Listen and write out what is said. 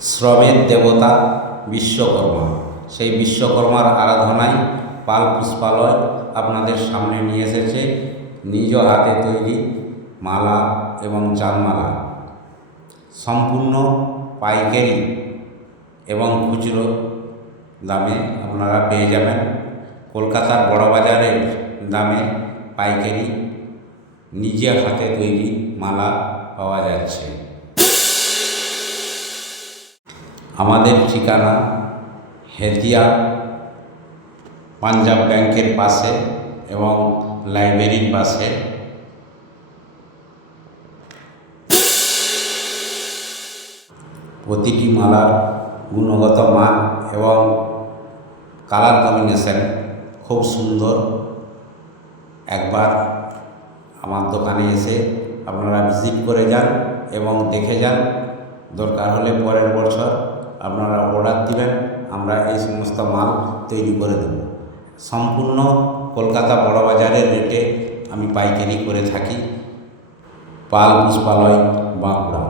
শ্রমের দেবতা বিশ্বকর্মা। সেই বিশ্বকর্মার আরাধনায় পাল পুষ্পালয় আপনাদের সামনে নিয়ে এসেছে নিজ হাতে তৈরি মালা এবং চাঁদমালা। সম্পূর্ণ পাইকারি এবং খুচরো দামে আপনারা পেয়ে যাবেন। কলকাতার বড়বাজারের দামে পাইকারি নিজের হাতে তৈরি মালা পাওয়া যাচ্ছে। আমাদের ঠিকানা হেতিয়া পাঞ্জাব ব্যাংকের পাশে এবং লাইব্রেরির পাশে। প্রতিটি মালার গুণগত মান এবং কালার কম্বিনেশন খুব সুন্দর। একবার আমার দোকানে এসে আপনারা ভিজিট করে যান এবং দেখে যান। দরকার হলে পরের বছর আপনারা অর্ডার দিবেন, আমরা এই সমস্ত মাল তৈরি করে দেব। সম্পূর্ণ কলকাতা বড়বাজারের রেটে আমি পাইকারি করে থাকি। পাল পুষ্পালয়, বাঁকুড়া।